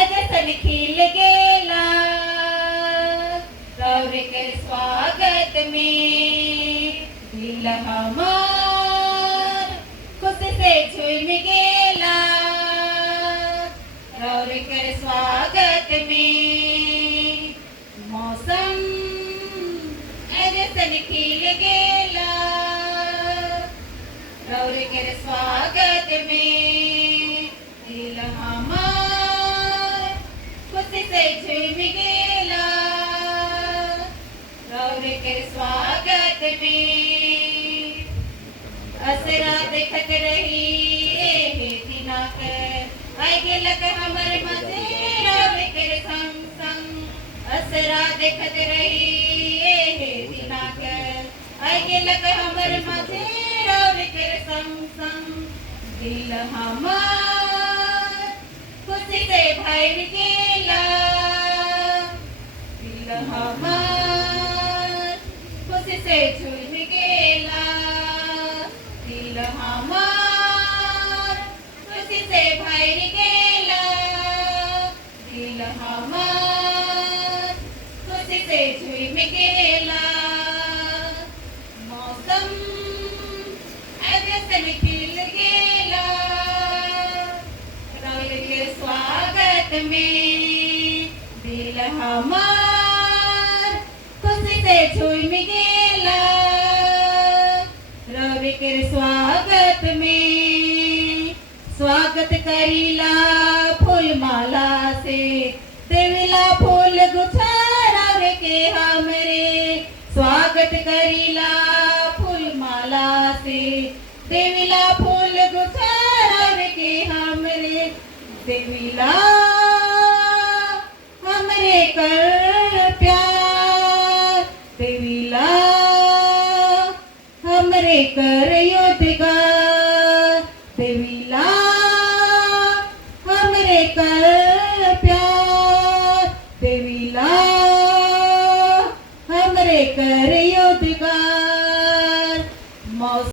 अजसन खिल गेला रौरे कर स्वागत में दिल हमार खुशी से झूम गेला रौरे कर स्वागत में मौसम अजसन खिल गेला रौरे कर स्वागत में दिल हमार खुशी से झूम गेला रौरे कर स्वागत में असरा देखत रही हे दिनाकर आई गेलक हमर मजे रौरे कर संग संग असरा देखत रही हे दिनाकर आई गेलक हमर मजे रौरे कर संग संग दिल हमार खुशी से भर गेला दिल हमार खुशी से झूम गेला दिल हमार खुशी से भर गेला दिल हमार खुशी से झूम गेला मौसम अजसन खिल गेला रौरे के स्वागत में दिल हमार खुशी से झूम गेला रौरे के स्वागत में स्वागत करीला फूल माला से देविला फूल गुच्छा रौरे के हमरे स्वागत करीला फूल माला से देविला फूल गुच्छा रौरे के हमरे देविला हमरे कर प्यार देविला हमरे कर योद्गार देविला हमरे कर प्यार देविला हमरे कर